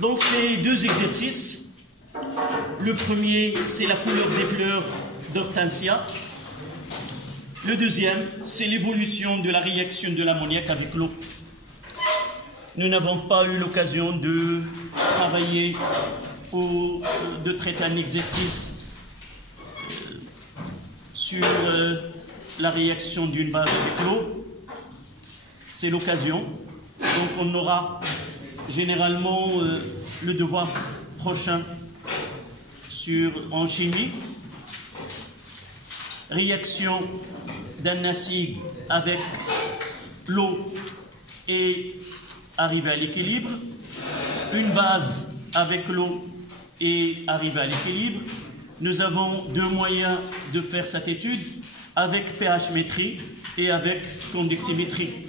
Donc, c'est deux exercices. Le premier, c'est la couleur des fleurs d'hortensia. Le deuxième, c'est l'évolution de la réaction de l'ammoniac avec l'eau. Nous n'avons pas eu l'occasion de travailler ou de traiter un exercice sur la réaction d'une base avec l'eau. C'est l'occasion. Donc on aura généralement le devoir prochain en chimie. Réaction d'un acide avec l'eau et arriver à l'équilibre. Une base avec l'eau et arriver à l'équilibre. Nous avons deux moyens de faire cette étude, avec pH-métrie et avec conductimétrie.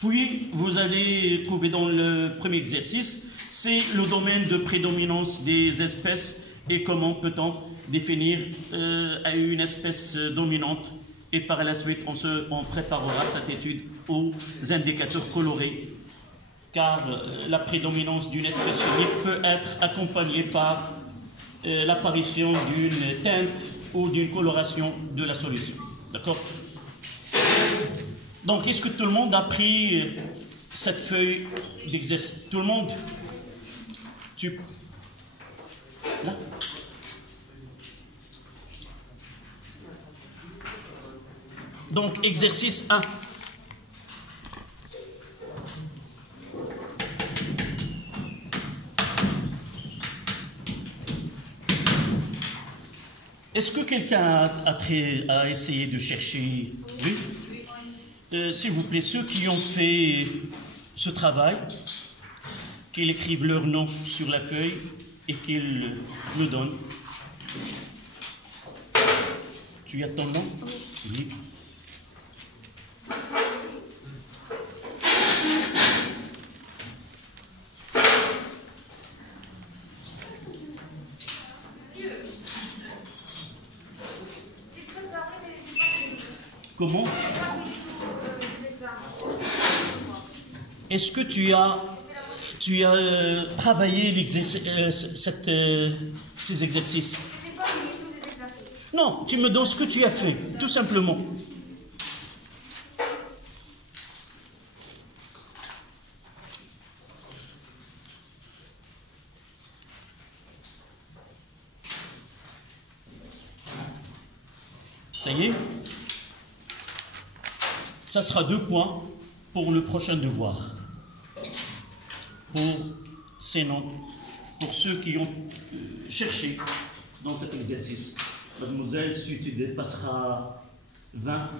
Puis, vous allez trouver dans le premier exercice, c'est le domaine de prédominance des espèces et comment peut-on définir une espèce dominante. Et par la suite, on préparera cette étude aux indicateurs colorés, car la prédominance d'une espèce chimique peut être accompagnée par l'apparition d'une teinte ou d'une coloration de la solution. D'accord? Donc, est-ce que tout le monde a pris cette feuille d'exercice? Tout le monde? Là? Donc, exercice 1. Est-ce que quelqu'un a essayé de chercher? Oui. S'il vous plaît, ceux qui ont fait ce travail, qu'ils écrivent leur nom sur la feuille et qu'ils me donnent. Tu as ton nom? Oui. Comment? Est-ce que tu as travaillé ces exercices? Non, tu me donnes ce que tu as fait, tout simplement. Ça y est? Ça sera 2 points pour le prochain devoir. Pour ceux qui ont cherché dans cet exercice. Mademoiselle, si tu dépasseras 20,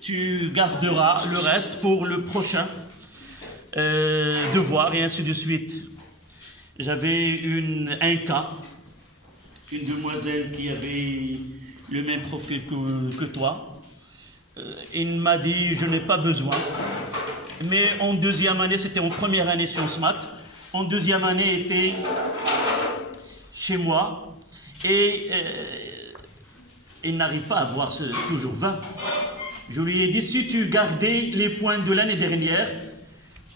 tu garderas le reste pour le prochain devoir et ainsi de suite. J'avais un cas, une demoiselle qui avait le même profil que toi. Il m'a dit, je n'ai pas besoin. Mais en deuxième année, c'était en première année Sciences Maths. En deuxième année, était chez moi. Et il n'arrive pas à avoir toujours 20. Je lui ai dit, si tu gardais les points de l'année dernière,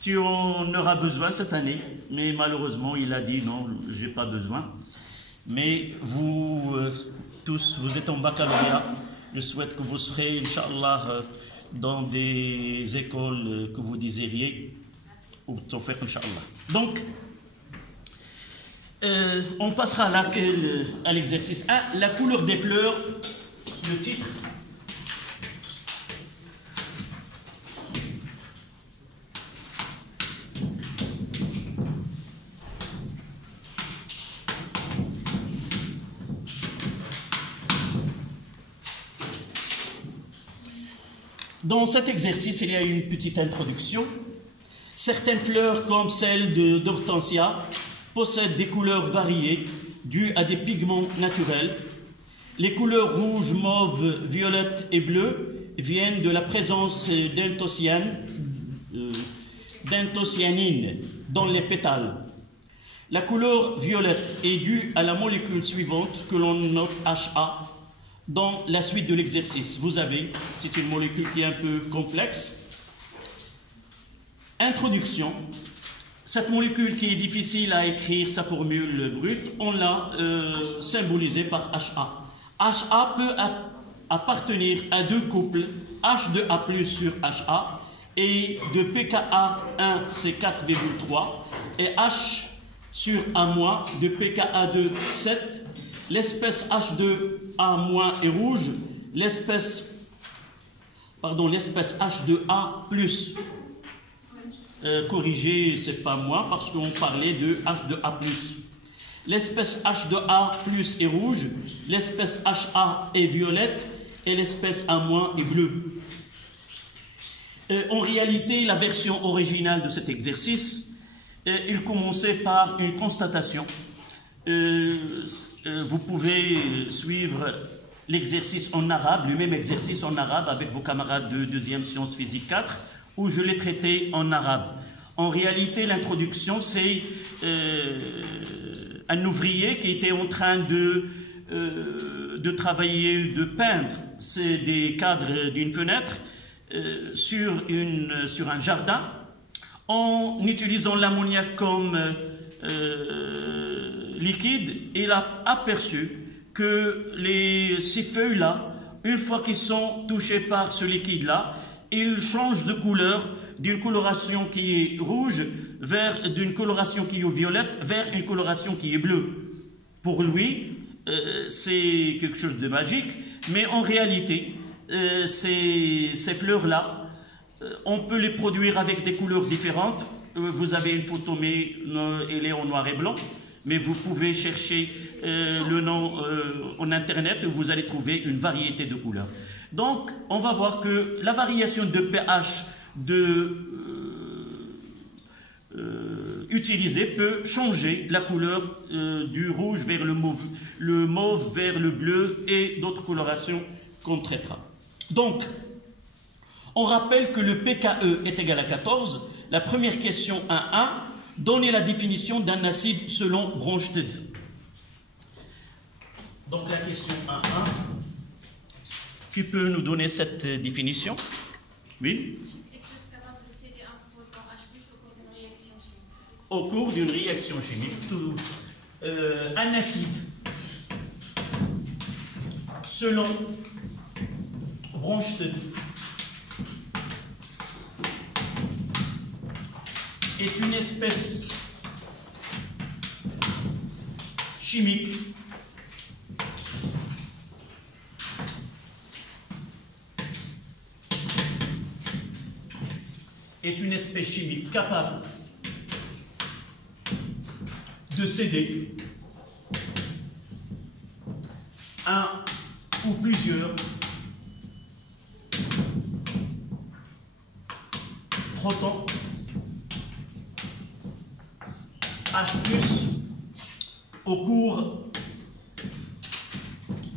tu en auras besoin cette année. Mais malheureusement, il a dit, non, je n'ai pas besoin. Mais vous tous, vous êtes en baccalauréat. Je souhaite que vous serez, Inch'Allah, dans des écoles que vous désiriez, ou Tawfiq, Inch'Allah. Donc, on passera à l'exercice 1, la couleur des fleurs, le titre. Dans cet exercice, il y a une petite introduction. Certaines fleurs, comme celle d'hortensia, possèdent des couleurs variées dues à des pigments naturels. Les couleurs rouge, mauve, violette et bleue viennent de la présence d'anthocyanine dans les pétales. La couleur violette est due à la molécule suivante que l'on note HA. Dans la suite de l'exercice, vous avez, c'est une molécule qui est un peu complexe. Introduction. Cette molécule qui est difficile à écrire sa formule brute, on l'a symbolisée par HA. HA peut appartenir à deux couples, H2A+ sur HA, et de pKa1 c'est 4,3, et H sur A- de pKa2 7. L'espèce H2A- est rouge, l'espèce H2A+, corrigé, c'est pas moi, parce qu'on parlait de H2A+. L'espèce H2A+ est rouge, l'espèce HA est violette, et l'espèce A- est bleue. En réalité, la version originale de cet exercice, il commençait par une constatation. Vous pouvez suivre l'exercice en arabe, le même exercice en arabe avec vos camarades de 2e sciences physique 4, où je l'ai traité en arabe. En réalité, l'introduction, c'est un ouvrier qui était en train de travailler, de peindre des cadres d'une fenêtre sur un jardin, en utilisant l'ammoniac comme liquide. Il a aperçu que ces feuilles-là, une fois qu'ils sont touchés par ce liquide-là, ils changent de couleur, d'une coloration qui est rouge d'une coloration qui est violette vers une coloration qui est bleue. Pour lui, c'est quelque chose de magique, mais en réalité, ces fleurs-là, on peut les produire avec des couleurs différentes. Vous avez une photo, mais elle est en noir et blanc. Mais vous pouvez chercher le nom en Internet, vous allez trouver une variété de couleurs. Donc, on va voir que la variation de pH utilisée peut changer la couleur du rouge vers le mauve vers le bleu et d'autres colorations qu'on traitera. Donc, on rappelle que le pKe est égal à 14. La première question 1.1. Donnez la définition d'un acide selon Bronsted. Donc la question 1.1. Qui peut nous donner cette définition? Oui? Est-ce que c'est capable de céder un proton H+ Au au cours d'une réaction chimique? cours d'une réaction chimique. Un acide, selon Bronsted, est une espèce chimique capable de céder un ou plusieurs protons H+ au cours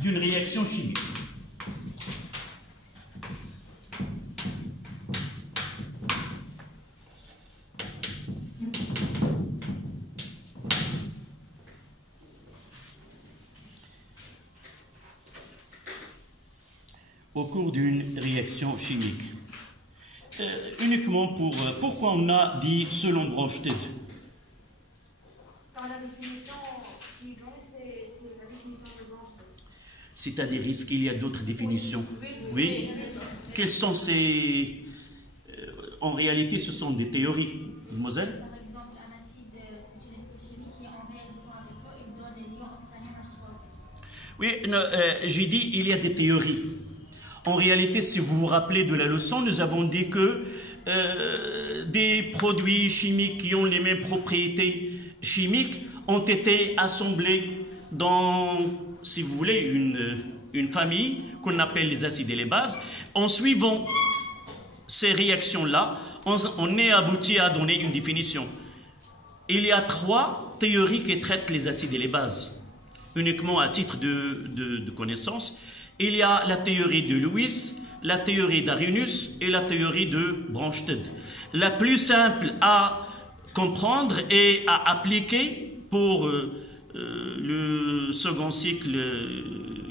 d'une réaction chimique. Au cours d'une réaction chimique. Uniquement pourquoi on a dit selon Bronsted? Dans la définition qui donne, c'est la définition de Bronsted. C'est-à-dire, est-ce qu'il y a d'autres définitions? Oui. Quelles sont ces... en réalité, ce sont des théories. Mademoiselle? Par exemple, un acide, c'est une espèce chimique qui, en réagissant avec l'eau, il donne les ions oxygène H3+. Oui, j'ai dit il y a des théories. En réalité, si vous vous rappelez de la leçon, nous avons dit que des produits chimiques qui ont les mêmes propriétés chimiques ont été assemblés dans, si vous voulez, une famille qu'on appelle les acides et les bases. En suivant ces réactions-là, on est abouti à donner une définition. Il y a 3 théories qui traitent les acides et les bases, uniquement à titre de connaissance. Il y a la théorie de Lewis, la théorie d'Arrhenius et la théorie de Bronsted. La plus simple à comprendre et à appliquer pour le second cycle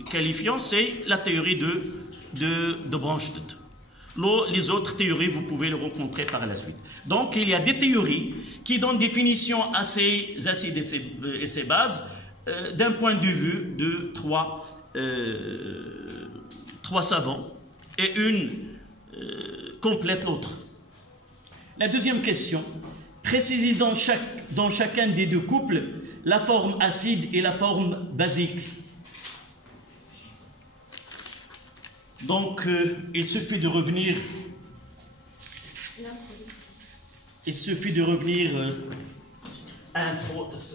qualifiant, c'est la théorie de Bronsted. Les autres théories, vous pouvez les rencontrer par la suite. Donc, il y a des théories qui donnent définition à ces acides et ces bases d'un point de vue de trois savants, et une complète l'autre. La deuxième question, précisez dans chacun des deux couples la forme acide et la forme basique. Donc, il suffit de revenir.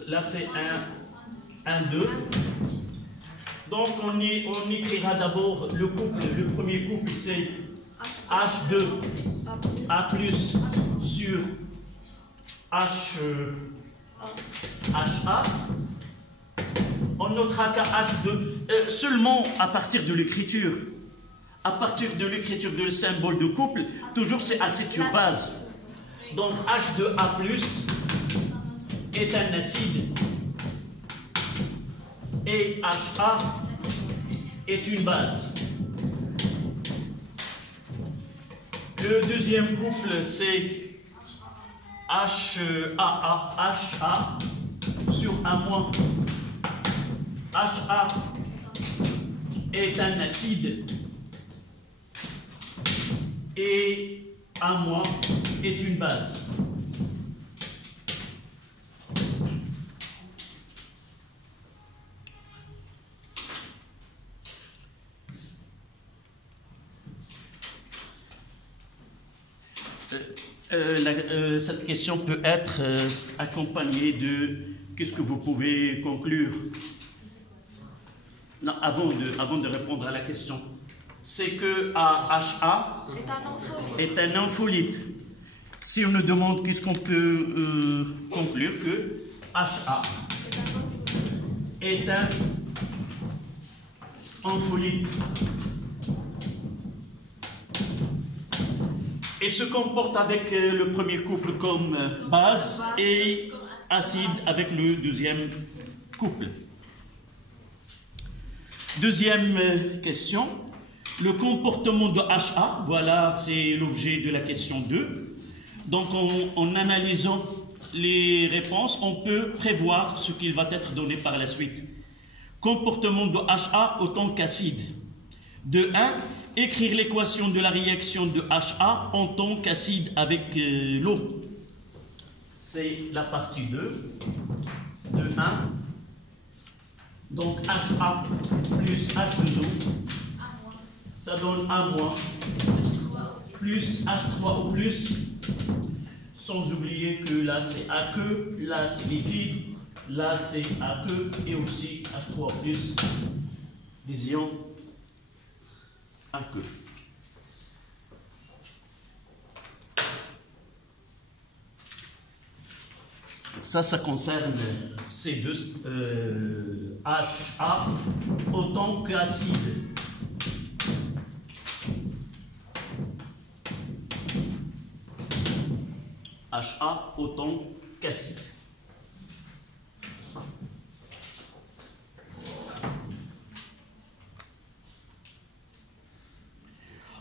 Là c'est 1, 2. Donc, on écrira d'abord le couple. Le premier couple, c'est H2A plus sur HA. On notera qu'à H2, seulement à partir de l'écriture. À partir de l'écriture de le symbole de couple, toujours c'est acide sur base. Donc H2A plus est un acide et HA est une base. Le deuxième couple, c'est HA sur A-. HA est un acide et A- est une base. Cette question peut être accompagnée de qu'est-ce que vous pouvez conclure? Non, avant de répondre à la question, c'est que AHA est un ampholyte. Si on nous demande qu'est-ce qu'on peut conclure, que HA est un ampholyte et se comporte avec le premier couple comme base et acide avec le deuxième couple. Deuxième question, le comportement de HA, voilà, c'est l'objet de la question 2. Donc en analysant les réponses, on peut prévoir ce qu'il va être donné par la suite. Comportement de HA autant qu'acide. De 1, écrire l'équation de la réaction de HA en tant qu'acide avec l'eau. C'est la partie 2 de 1. Donc HA plus H2O, ça donne A- plus H3O plus, sans oublier que là c'est aqueux, là c'est liquide, là c'est aqueux et aussi H3O plus, disions aqueux. Ça concerne ces deux HA autant qu'acide. HA autant qu'acide.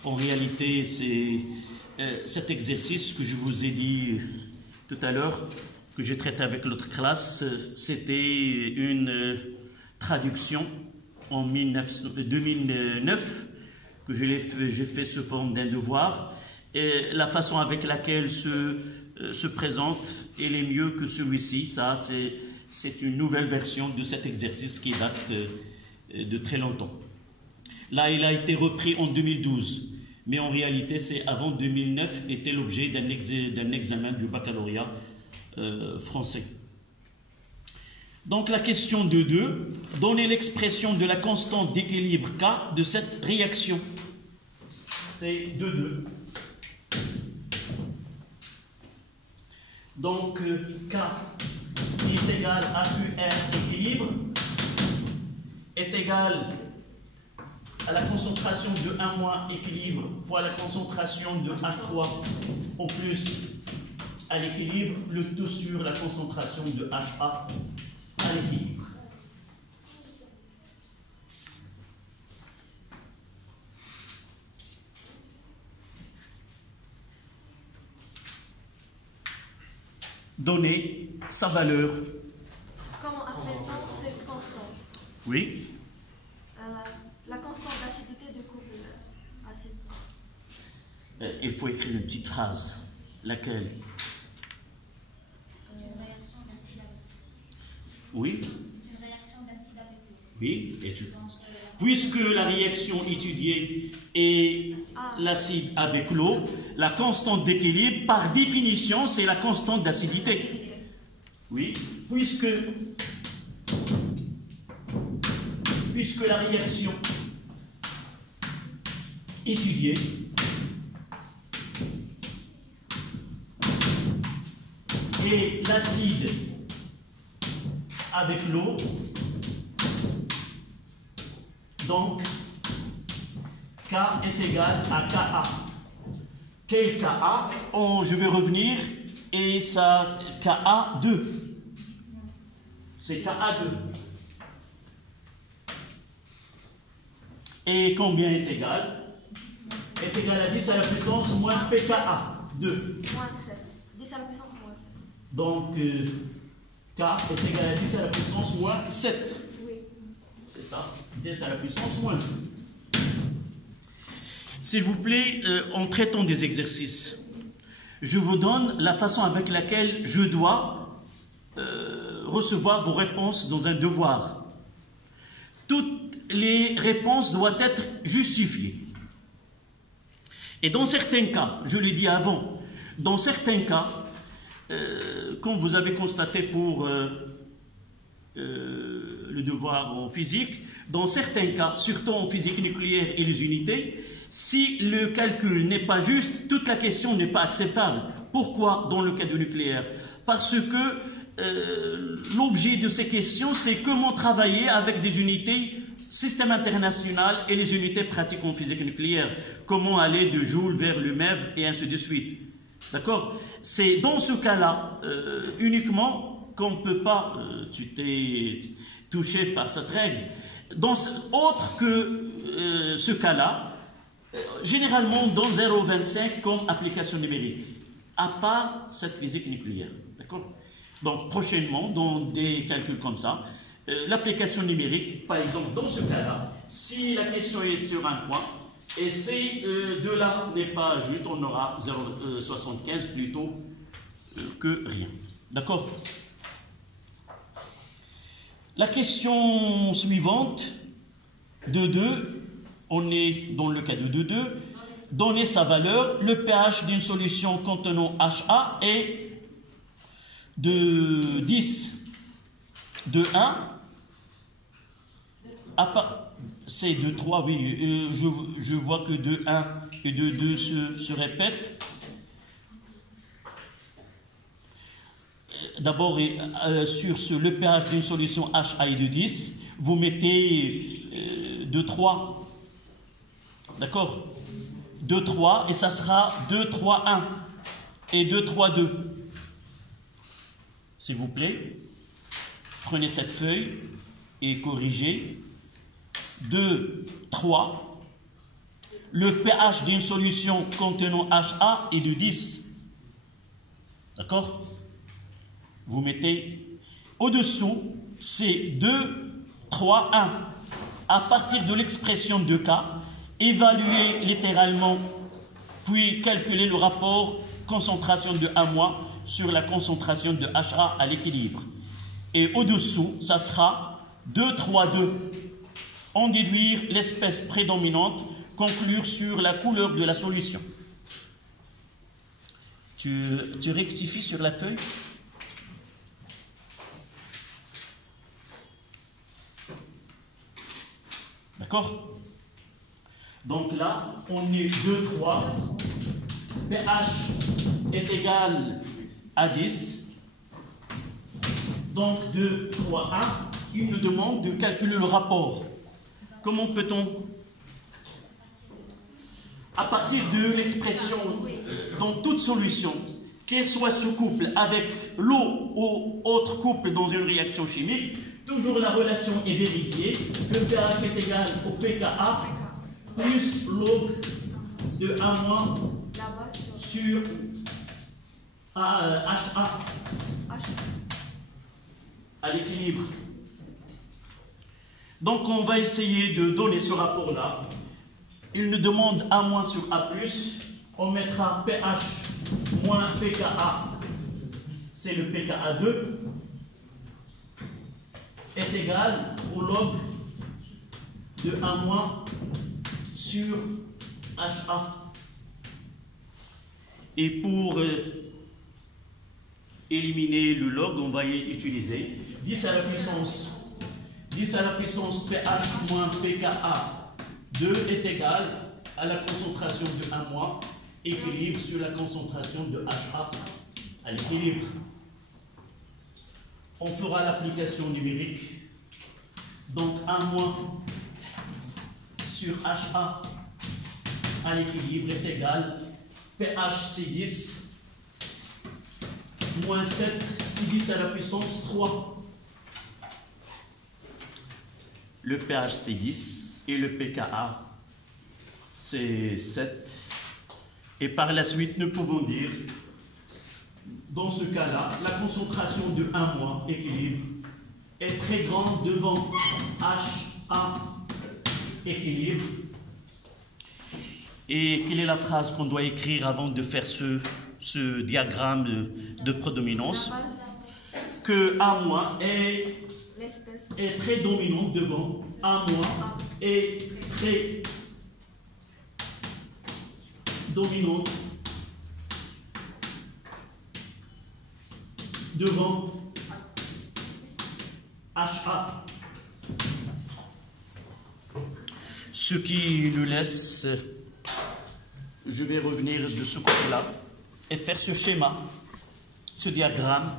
En réalité, c'est cet exercice que je vous ai dit tout à l'heure, que j'ai traité avec l'autre classe, c'était une traduction en 2009 que j'ai fait sous forme d'un devoir, et la façon avec laquelle se présente, elle est mieux que celui-ci. Ça, c'est une nouvelle version de cet exercice qui date de très longtemps. Là, il a été repris en 2012, mais en réalité, c'est avant 2009, était l'objet d'un examen du baccalauréat français. Donc la question de 2, donnez l'expression de la constante d'équilibre K de cette réaction. C'est 2,2. Donc K est égal à QR équilibre est égal à la concentration de 1- équilibre fois la concentration de H3 en plus à l'équilibre, le tout sur la concentration de HA à l'équilibre. donner sa valeur. Comment appelle-t-on cette constante? Oui. La constante d'acidité du couple acide. Il faut écrire une petite phrase. Laquelle? C'est une réaction d'acide avec Oui. C'est une réaction d'acide avec l'eau. Oui. Et tu... Donc, Puisque la réaction étudiée est l'acide avec l'eau, la constante d'équilibre, par définition, c'est la constante d'acidité. Oui. Puisque la réaction étudiée est l'acide avec l'eau, donc K est égal à Ka. Quel Ka? Je vais revenir, et ça, Ka2. C'est Ka2. Et combien est égal? Est égal à 10 à la puissance moins pKa. 2. Moins 7. 10 à la puissance moins 7. Donc, K est égal à 10 à la puissance moins 7. Oui. C'est ça, 10 à la puissance moins 7. S'il vous plaît, en traitant des exercices, je vous donne la façon avec laquelle je dois recevoir vos réponses dans un devoir. Toutes les réponses doivent être justifiées. Et dans certains cas, je l'ai dit avant, dans certains cas, comme vous avez constaté pour le devoir en physique, dans certains cas, surtout en physique nucléaire et les unités, si le calcul n'est pas juste, toute la question n'est pas acceptable. Pourquoi dans le cas du nucléaire? Parce que l'objet de ces questions, c'est comment travailler avec des unités système international et les unités pratiques en physique nucléaire. Comment aller de Joule vers le MEV et ainsi de suite. D'accord? C'est dans ce cas-là uniquement qu'on ne peut pas, tu t'es touché par cette règle. Autre que ce cas-là, généralement dans 0,25 comme application numérique, à part cette physique nucléaire. D'accord? Donc prochainement, dans des calculs comme ça, l'application numérique, par exemple, dans ce cas-là, si la question est sur un point, et si de là n'est pas juste, on aura 0,75 plutôt que rien. D'accord? La question suivante, de 2, on est dans le cas de 2,2, donner sa valeur, le pH d'une solution contenant HA est de 10, de 1, c'est de 3, oui, je vois que de 1 et de 2 se répètent. D'abord, sur le pH d'une solution HA est de 10, vous mettez de 3. D'accord? 2, 3, et ça sera 2, 3, 1 et 2, 3, 2. S'il vous plaît, prenez cette feuille et corrigez. 2, 3. Le pH d'une solution contenant HA est de 10. D'accord? Vous mettez au-dessous, c'est 2, 3, 1. À partir de l'expression de K, évaluez littéralement, puis calculez le rapport concentration de A- sur la concentration de HA à l'équilibre. Et au-dessous, ça sera 2, 3, 2. En déduire l'espèce prédominante, conclure sur la couleur de la solution. Tu rectifies sur la feuille? D'accord? Donc là, on est 2, 3. pH est égal à 10. Donc 2, 3, 1. Il nous demande de calculer le rapport. Comment peut-on? À partir de l'expression dans toute solution, qu'elle soit ce couple avec l'eau ou autre couple dans une réaction chimique, toujours la relation est vérifiée. Le pH est égal au pKa plus log de A- sur HA à l'équilibre. Donc on va essayer de donner ce rapport-là. Il nous demande A- sur A+, on mettra PH moins PKA, c'est le PKA2, est égal au log de A- sur HA. Et pour éliminer le log, on va y utiliser 10 à la puissance PH moins PKA 2 est égal à la concentration de A- équilibre sur la concentration de HA à l'équilibre. On fera l'application numérique. Donc A- sur HA à l'équilibre est égal PH c'est 10 moins 7, c'est 10 à la puissance 3. Le pH c'est 10 et le pKa c'est 7. Et par la suite, nous pouvons dire, dans ce cas-là, la concentration de A- équilibre est très grande devant HA équilibre. Et quelle est la phrase qu'on doit écrire avant de faire ce diagramme de prédominance? Que A- est très dominante devant A- est très dominante devant HA. Ce qui nous laisse, je vais revenir de ce côté-là et faire ce schéma, ce diagramme.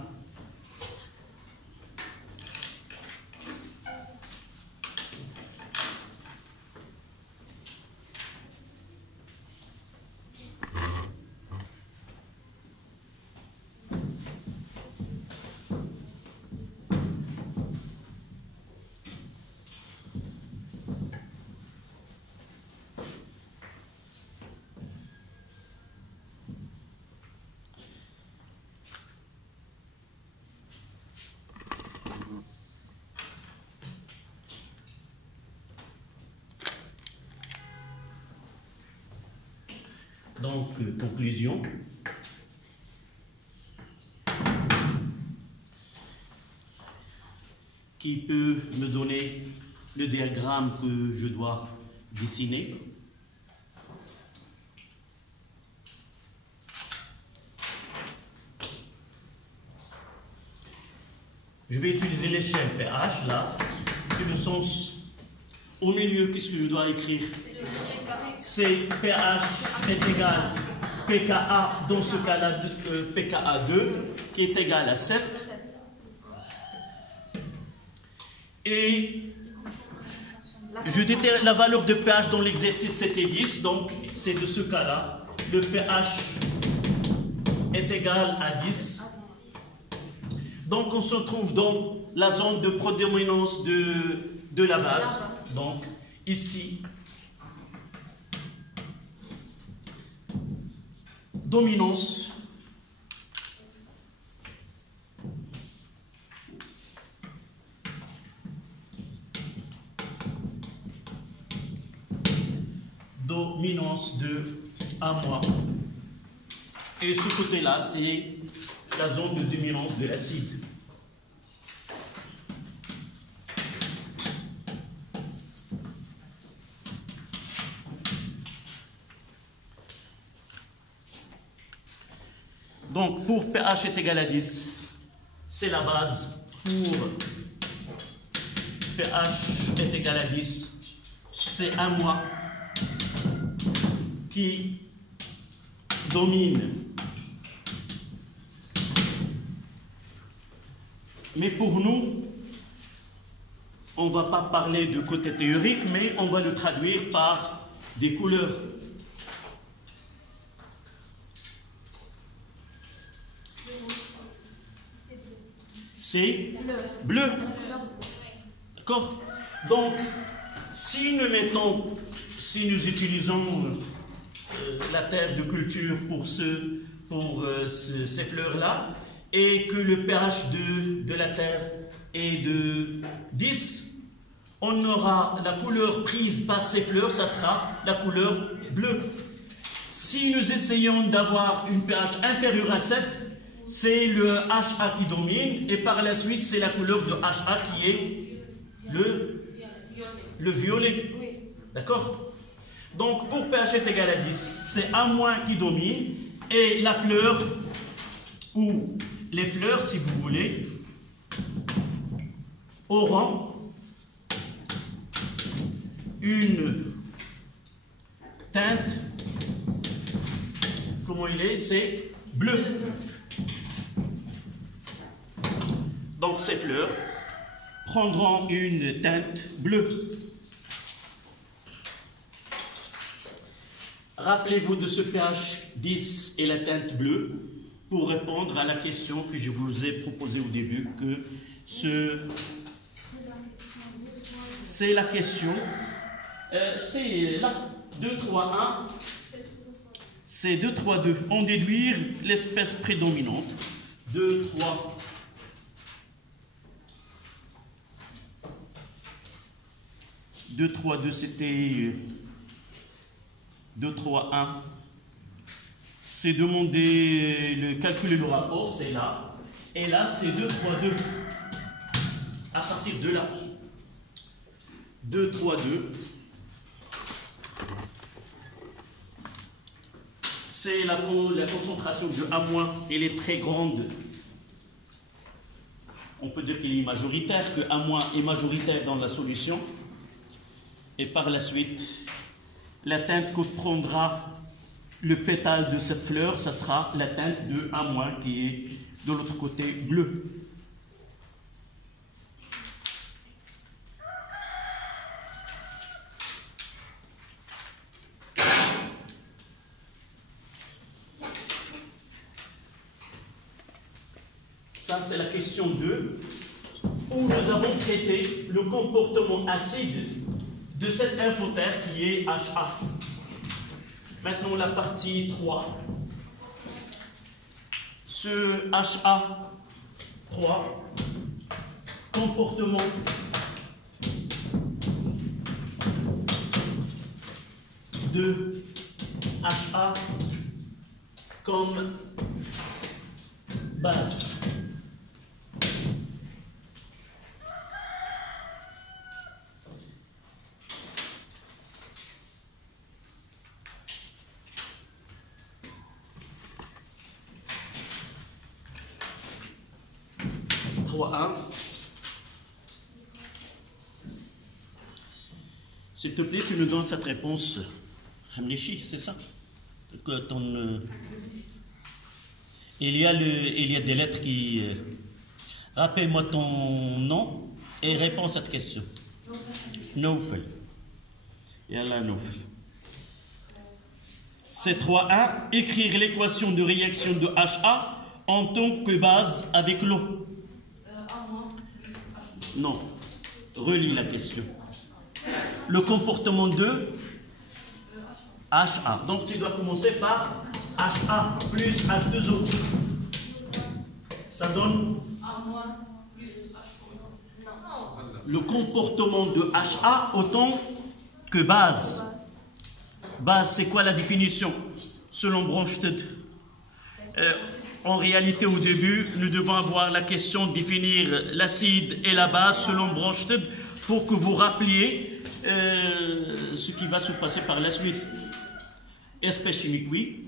Donc, conclusion. Qui peut me donner le diagramme que je dois dessiner? Je vais utiliser l'échelle pH, là. C'est le sens. Au milieu, qu'est-ce que je dois écrire? C'est pH est égal pKa, dans ce cas-là, pKa2, qui est égal à 7. Et je détermine la valeur de pH dans l'exercice, c'était 10, donc c'est de ce cas-là, le pH est égal à 10. Donc on se trouve dans la zone de prédominance de la base. Donc ici, dominance de A-. Et ce côté-là, c'est la zone de dominance de l'acide. Donc, pour pH est égal à 10, c'est la base. Pour pH est égal à 10, c'est A- qui domine. Mais pour nous, on ne va pas parler de côté théorique, mais on va le traduire par des couleurs. C'est bleu. D'accord? Donc, si nous utilisons la terre de culture pour pour ces fleurs-là, et que le pH de la terre est de 10, on aura la couleur prise par ces fleurs, ça sera la couleur bleue. Si nous essayons d'avoir une pH inférieure à 7, c'est le HA qui domine, et par la suite, c'est la couleur de HA qui est le violet. Oui. D'accord? Donc, pour pH est égal à 10, c'est A- qui domine, et la fleur, ou les fleurs, si vous voulez, auront une teinte, comment il est? C'est bleu. Donc ces fleurs prendront une teinte bleue. Rappelez-vous de ce pH 10 et la teinte bleue pour répondre à la question que je vous ai proposée au début, que c'est la question, c'est là, 2, 3, 1, c'est 2, 3, 2. En déduire l'espèce prédominante. 2, 3. 2, 3, 2, c'était 2, 3, 1. C'est demander, calculer le rapport, c'est là. Et là, c'est 2, 3, 2. À partir de là. 2, 3, 2. C'est la concentration de A-, elle est très grande. On peut dire qu'il est majoritaire, que A- est majoritaire dans la solution. Et par la suite, la teinte que prendra le pétale de cette fleur, ça sera la teinte de A- qui est de l'autre côté bleu. Ça, c'est la question 2, où nous avons traité le comportement acide de cet infotère qui est HA. Maintenant, la partie 3. Ce HA3, comportement de HA comme base. S'il te plaît, tu nous donnes cette réponse. C'est ça? Il y a des lettres qui... Rappelle-moi ton nom et réponds à cette question. Naufel. Yalla Naufel. C'est 3.1. Écrire l'équation de réaction de HA en tant que base avec l'eau. Non. Relis la question. Le comportement de HA. Donc tu dois commencer par HA plus H2O. Ça donne le comportement de HA autant que base. Base, c'est quoi la définition? Selon Bronsted. En réalité, au début, nous devons avoir la question de définir l'acide et la base selon Bronsted pour que vous rappeliez ce qui va se passer par la suite. Espèce chimique, oui.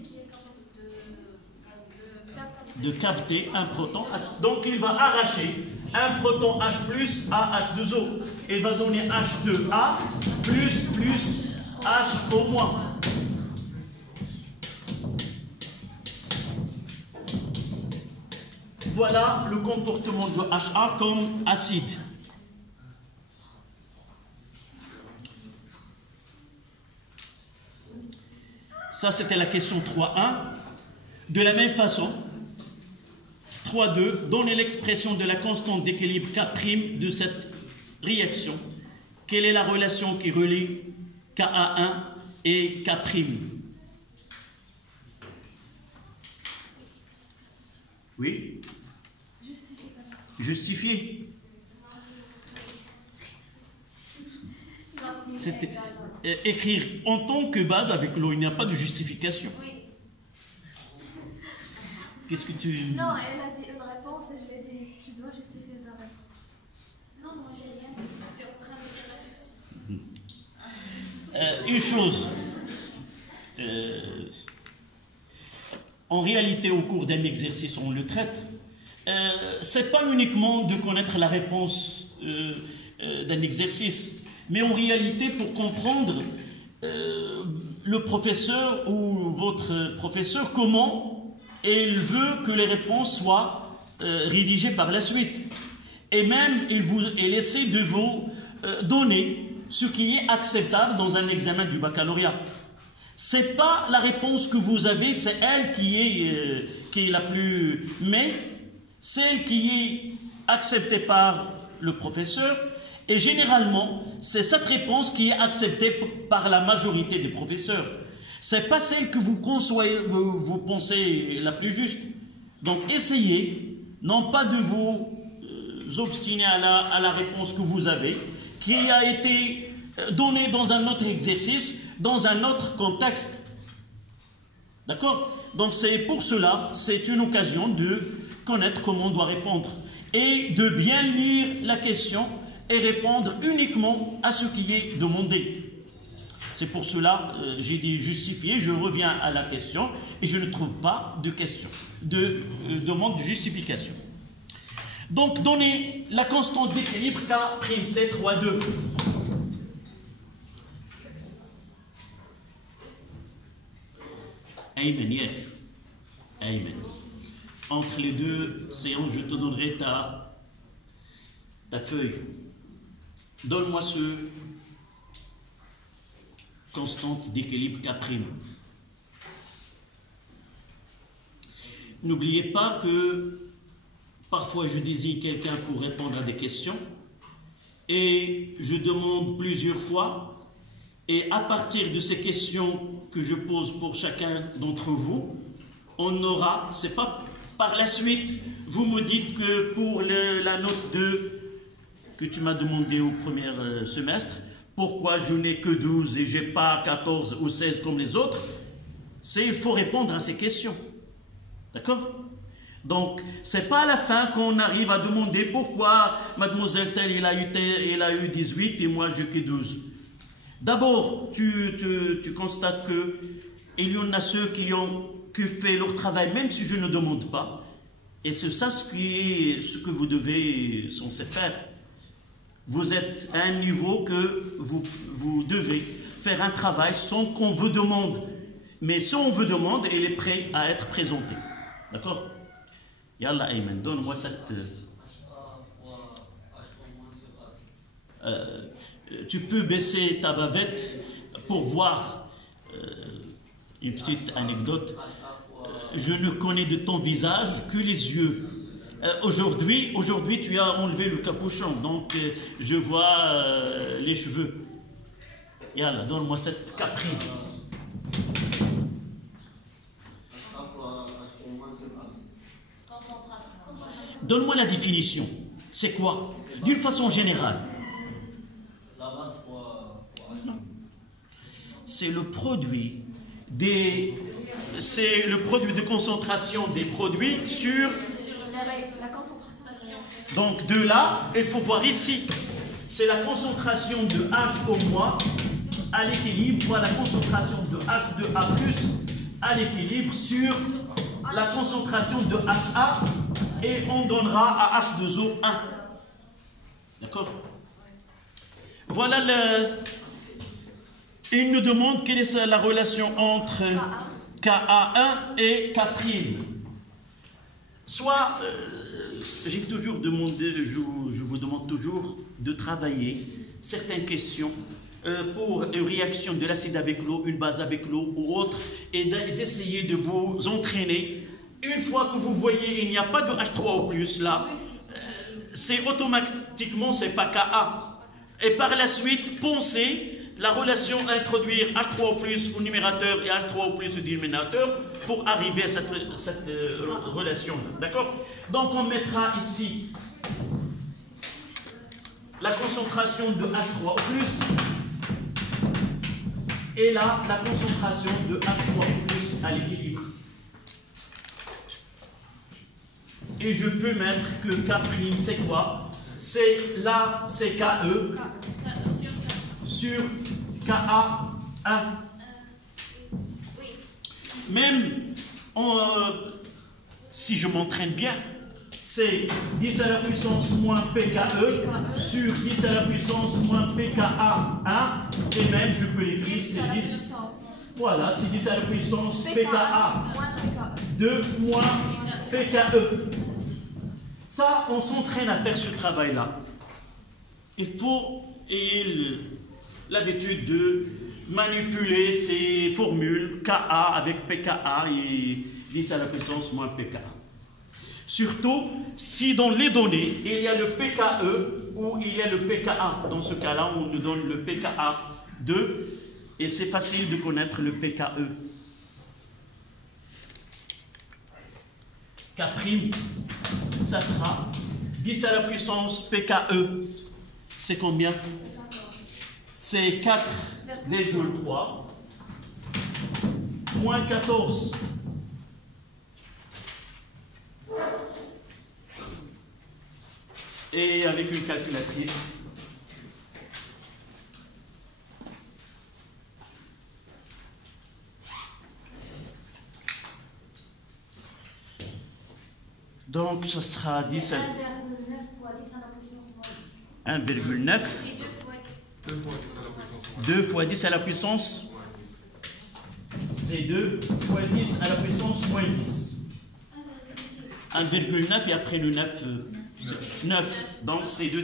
De capter un proton. Donc, il va arracher un proton H plus à H2O. Il va donner H2A plus H au moins. Voilà le comportement de HA comme acide. Ça, c'était la question 3.1. De la même façon, 3.2, donnez l'expression de la constante d'équilibre K' de cette réaction. Quelle est la relation qui relie KA1 et K'? Oui? Justifier. C'est écrire en tant que base avec l'eau, il n'y a pas de justification. Oui. Qu'est-ce que tu... Non, elle a dit une réponse et je l'ai dit, je dois justifier la réponse. Non, moi j'ai rien dit, j'étais en train de dire la question. Une chose, en réalité au cours d'un exercice on le traite, c'est pas uniquement de connaître la réponse d'un exercice, mais en réalité pour comprendre le professeur ou votre professeur comment il veut que les réponses soient rédigées par la suite. Et même il essaie de vous donner ce qui est acceptable dans un examen du baccalauréat. C'est pas la réponse que vous avez, c'est elle qui est la plus... Mais celle qui est acceptée par le professeur, et généralement, c'est cette réponse qui est acceptée par la majorité des professeurs. C'est pas celle que vous pensez la plus juste. Donc essayez, non pas de vous obstiner à la réponse que vous avez, qui a été donnée dans un autre exercice, dans un autre contexte. D'accord? Donc c'est pour cela, c'est une occasion de connaître comment on doit répondre et de bien lire la question et répondre uniquement à ce qui est demandé. C'est pour cela, j'ai dit justifier, je reviens à la question et je ne trouve pas de question, de demande de justification. Donc, donnez la constante d'équilibre K'7 roi 2. Amen, yeah. Amen. Entre les deux séances, je te donnerai ta feuille. Donne-moi ce constante d'équilibre K'. N'oubliez pas que parfois je désigne quelqu'un pour répondre à des questions et je demande plusieurs fois, et à partir de ces questions que je pose pour chacun d'entre vous, on aura, c'est pas par la suite, vous me dites que pour la note 2 que tu m'as demandé au premier semestre, pourquoi je n'ai que 12 et je n'ai pas 14 ou 16 comme les autres, il faut répondre à ces questions. D'accord? Donc, ce n'est pas à la fin qu'on arrive à demander pourquoi mademoiselle telle, elle a eu 18 et moi j'ai que 12. D'abord, tu constates qu'il y en a ceux qui ont fait leur travail, même si je ne demande pas. Et c'est ça ce que vous devez censé faire. Vous êtes à un niveau que vous devez faire un travail sans qu'on vous demande. Mais si on vous demande, il est prêt à être présenté. D'accord? Yallah Ayman, donne-moi cette... tu peux baisser ta bavette pour voir une petite anecdote. Je ne connais de ton visage que les yeux. Aujourd'hui, tu as enlevé le capuchon, donc je vois les cheveux. Yallah, donne-moi cette caprine. Donne-moi la définition. C'est quoi? D'une façon générale. C'est le produit de concentration des produits sur la concentration. Donc de là, il faut voir ici, c'est la concentration de H au moins à l'équilibre, fois la concentration de H2A plus à l'équilibre sur la concentration de HA, et on donnera à H2O 1. D'accord? Voilà il nous demande quelle est la relation entre KA1 et K'. Soit, j'ai toujours demandé, je vous demande toujours de travailler certaines questions pour une réaction de l'acide avec l'eau, une base avec l'eau ou autre, et d'essayer de vous entraîner. Une fois que vous voyez il n'y a pas de H3O+, là, c'est automatiquement, c'est pas Ka. Et par la suite, pensez la relation introduire H3O+ au numérateur et H3O+ au dénominateur pour arriver à cette relation. D'accord? Donc on mettra ici la concentration de H3 au plus et là la concentration de H3 au plus à l'équilibre. Et je peux mettre que K' c'est quoi? C'est là, c'est KE sur KA1. Même si je m'entraîne bien, c'est 10 à la puissance moins PKE sur 10 à la puissance moins PKA1. Et même, je peux l'écrire, c'est 10. Voilà, c'est 10 à la puissance PKA2 moins PKE. Ça, on s'entraîne à faire ce travail-là. Il faut ayez l'habitude de manipuler ces formules Ka avec pKa et 10 à la puissance moins pKa. Surtout si dans les données, il y a le pKe ou il y a le pKa. Dans ce cas-là, on nous donne le pKa2 et c'est facile de connaître le pKe. K', ça sera 10 à la puissance pKe. C'est combien? C'est 4,3 moins 14. Et avec une calculatrice, donc ce sera 10 à 1,9 2 fois 10 à la puissance, c'est 2 fois 10 à la puissance moins 10. 1,9 et après le 9, 9. Donc c'est 2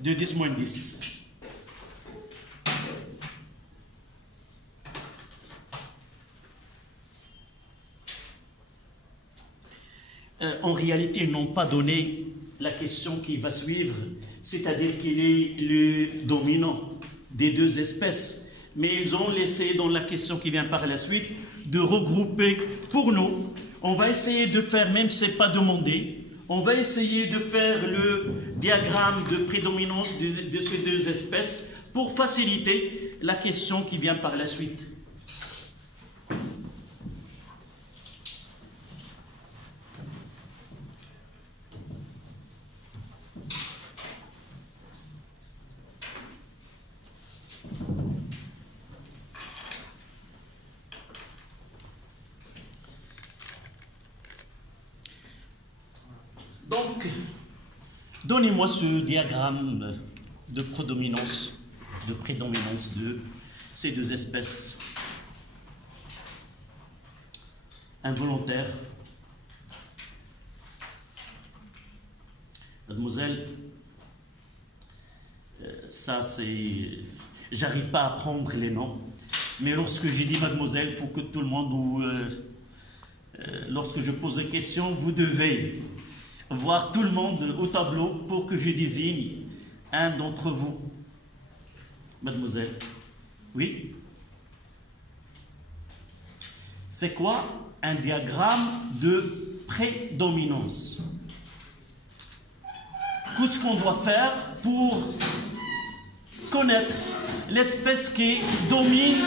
10 moins 10. En réalité, ils n'ont pas donné la question qui va suivre, c'est-à-dire qu'il est le dominant des deux espèces. Mais ils ont laissé dans la question qui vient par la suite de regrouper pour nous. On va essayer de faire, même si ce n'est pas demandé, on va essayer de faire le diagramme de prédominance de ces deux espèces pour faciliter la question qui vient par la suite. Donc, donnez-moi ce diagramme de prédominance de ces deux espèces. Involontaire. Mademoiselle, ça c'est... J'arrive pas à prendre les noms, mais lorsque j'ai dit mademoiselle, il faut que tout le monde, lorsque je pose une question, vous devez voir tout le monde au tableau pour que je désigne un d'entre vous. Mademoiselle, oui? C'est quoi un diagramme de prédominance? Tout ce qu'on doit faire pour connaître l'espèce qui domine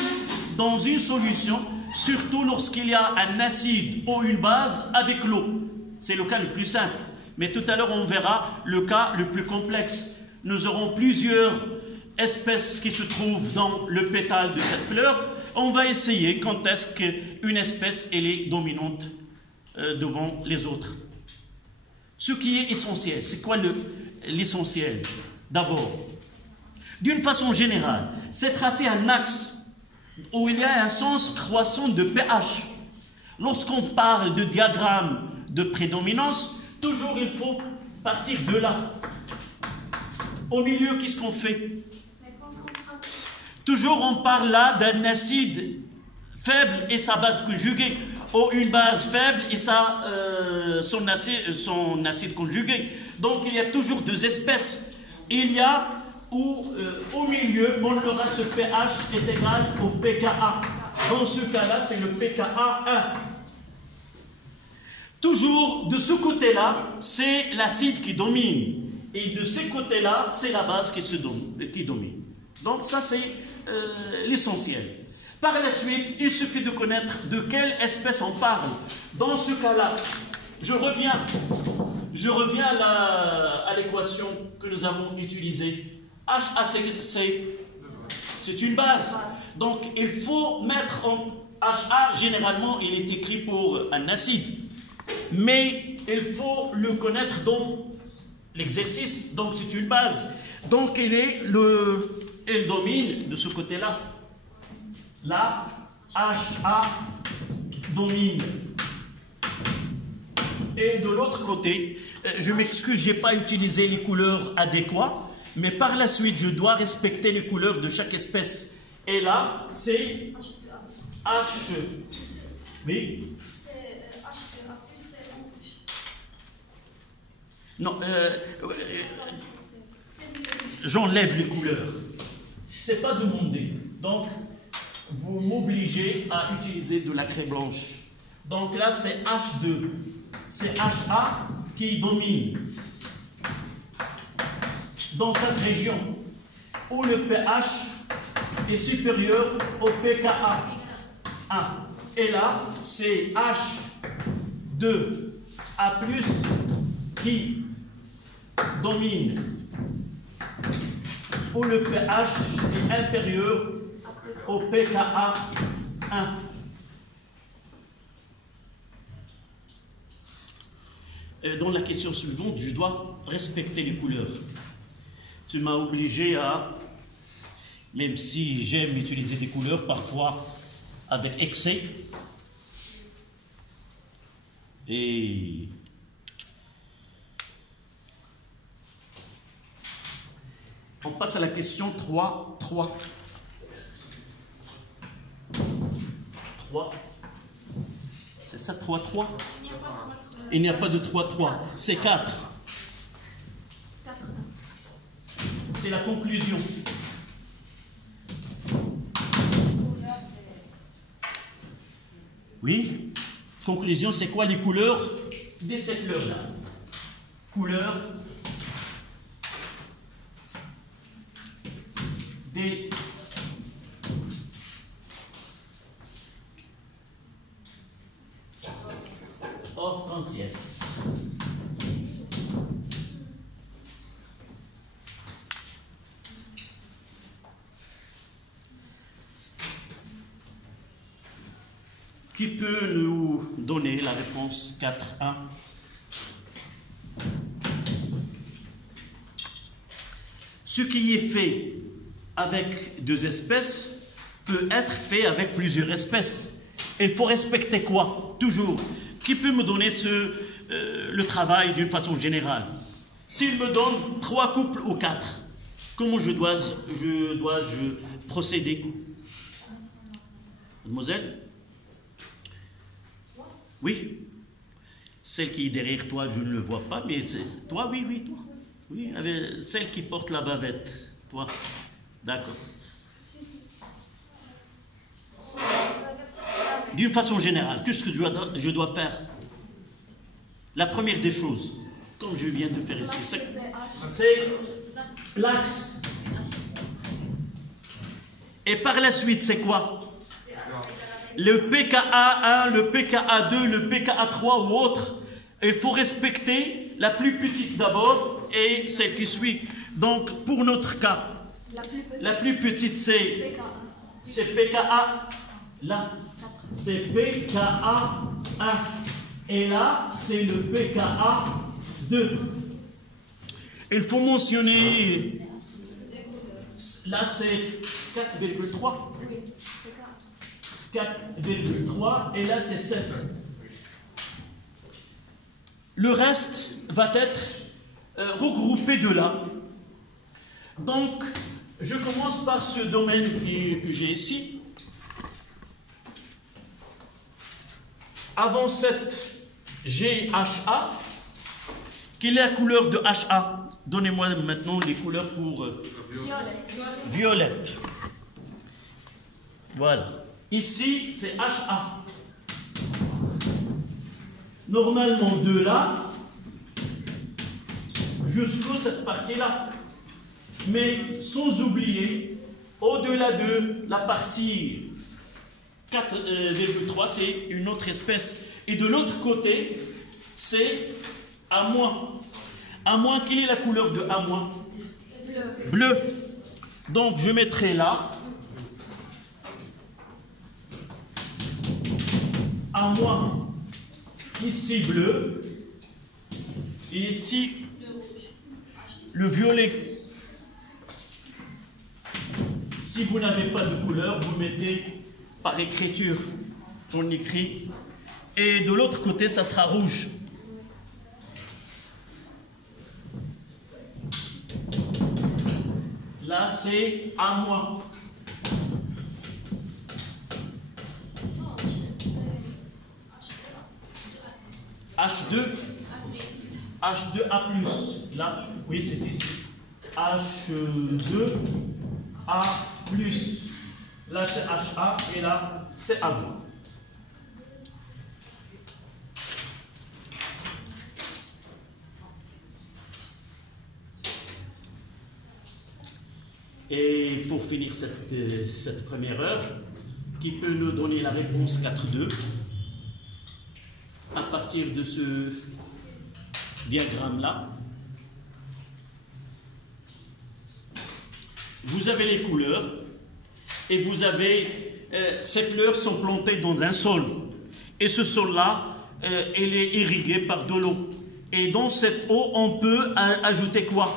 dans une solution, surtout lorsqu'il y a un acide ou une base avec l'eau. C'est le cas le plus simple. Mais tout à l'heure, on verra le cas le plus complexe. Nous aurons plusieurs espèces qui se trouvent dans le pétale de cette fleur. On va essayer quand est-ce qu'une espèce elle est dominante devant les autres. Ce qui est essentiel, c'est quoi l'essentiel? D'abord, d'une façon générale, c'est tracer un axe où il y a un sens croissant de pH. Lorsqu'on parle de diagramme de prédominance, toujours il faut partir de là. Au milieu, qu'est-ce qu'on fait? Toujours on parle là d'un acide faible et sa base conjuguée, ou une base faible et son acide conjugué. Donc il y a toujours deux espèces. Il y a où au milieu, on aura ce pH est égal au pKa. Dans ce cas-là, c'est le PKA1. Toujours, de ce côté-là, c'est l'acide qui domine. Et de ce côté-là, c'est la base qui domine. Donc ça, c'est l'essentiel. Par la suite, il suffit de connaître de quelle espèce on parle. Dans ce cas-là, je reviens à l'équation que nous avons utilisée. HAC, c'est une base. Donc, il faut mettre en HA, généralement, il est écrit pour un acide. Mais il faut le connaître dans l'exercice. Donc, c'est une base. Donc, elle domine de ce côté-là. Là, HA domine. Et de l'autre côté, je m'excuse, je n'ai pas utilisé les couleurs adéquates, mais par la suite, je dois respecter les couleurs de chaque espèce. Et là, c'est H. Oui. Non, j'enlève les couleurs. Ce n'est pas demandé. Donc, vous m'obligez à utiliser de la craie blanche. Donc là, c'est H2. C'est HA qui domine. Dans cette région où le pH est supérieur au pKa. Et là, c'est H2A+, qui domine, où le pH est inférieur au pKa1. Dans la question suivante, je dois respecter les couleurs. Tu m'as obligé à, même si j'aime utiliser des couleurs, parfois avec excès, et on passe à la question 3. 3. C'est ça, 3. Il n'y a pas de 3. C'est 4. C'est la conclusion. Oui. Conclusion, c'est quoi les couleurs de cette fleur-là? Couleurs des hortensias. Qui peut nous donner la réponse 4.1? Ce qui est fait avec 2 espèces peut être fait avec plusieurs espèces. Il faut respecter quoi? Toujours. Qui peut me donner le travail d'une façon générale? S'il me donne 3 couples ou 4, comment je dois procéder? Mademoiselle? Oui. Celle qui est derrière toi, je ne le vois pas, mais c'est toi, oui, toi. Oui, celle qui porte la bavette, toi. D'accord. D'une façon générale, qu'est-ce que je dois faire? La première des choses, comme je viens de faire ici, c'est l'axe. Et par la suite, c'est quoi? Le pKa1, le pKa2, le pKa3 ou autre. Il faut respecter la plus petite d'abord et celle qui suit. Donc, pour notre cas, la plus petite, c'est pKa. Là, c'est pKa1. Et là, c'est le pKa2. Il faut mentionner, là, c'est 4,3. 4,3 et là c'est 7. Le reste va être regroupé de là. Donc, je commence par ce domaine que j'ai ici. Avant 7, j'ai HA. Quelle est la couleur de HA? Donnez-moi maintenant les couleurs pour violette. Voilà. Ici, c'est HA. Normalement, de là jusqu'à cette partie-là. Mais sans oublier, au-delà de la partie 4,3, c'est une autre espèce. Et de l'autre côté, c'est A-. A-, quelle est la couleur de A-? Bleu. Donc, je mettrai là A-, ici bleu, et ici le violet. Si vous n'avez pas de couleur, vous mettez par écriture, on écrit, et de l'autre côté, ça sera rouge. Là, c'est A-. H2A+. Là, oui, c'est ici. H2A+. Là, c'est HA et là, c'est A-. Et pour finir cette première heure, qui peut nous donner la réponse 4,2 à partir de ce diagramme-là. Vous avez les couleurs et vous avez ces fleurs sont plantées dans un sol et ce sol-là, elle est irriguée par de l'eau. Et dans cette eau, on peut ajouter quoi?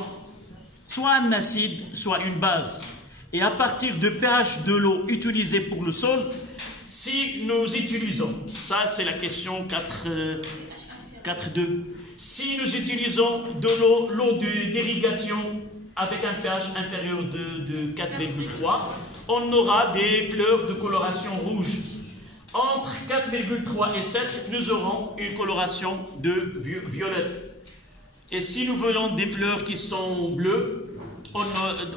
Soit un acide, soit une base. Et à partir du pH de l'eau utilisée pour le sol, si nous utilisons, ça c'est la question 4,2, si nous utilisons de l'eau d'irrigation avec un pH inférieur de 4,3, on aura des fleurs de coloration rouge. Entre 4,3 et 7, nous aurons une coloration de violette. Et si nous voulons des fleurs qui sont bleues,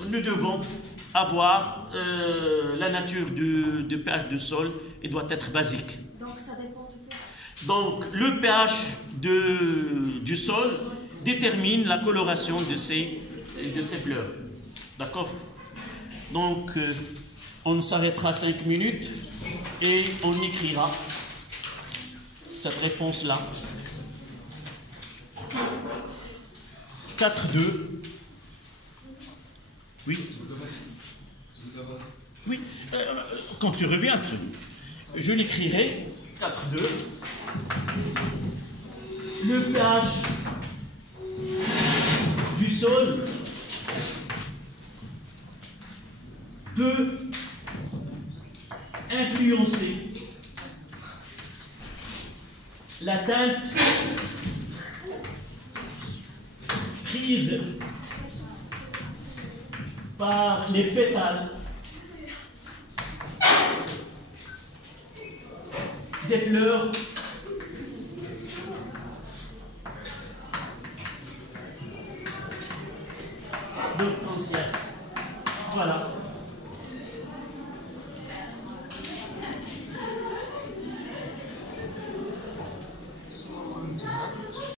nous devons avoir la nature du pH du sol et doit être basique. Donc ça dépend du pH. Donc le pH du sol détermine la coloration de ces fleurs. D'accord? Donc on s'arrêtera 5 minutes et on écrira cette réponse-là. 4,2. Oui. Oui. Quand tu reviens, je l'écrirai. 4,2. Le pH du sol peut influencer la teinte prise par les pétales des fleurs d'hortensias. Voilà.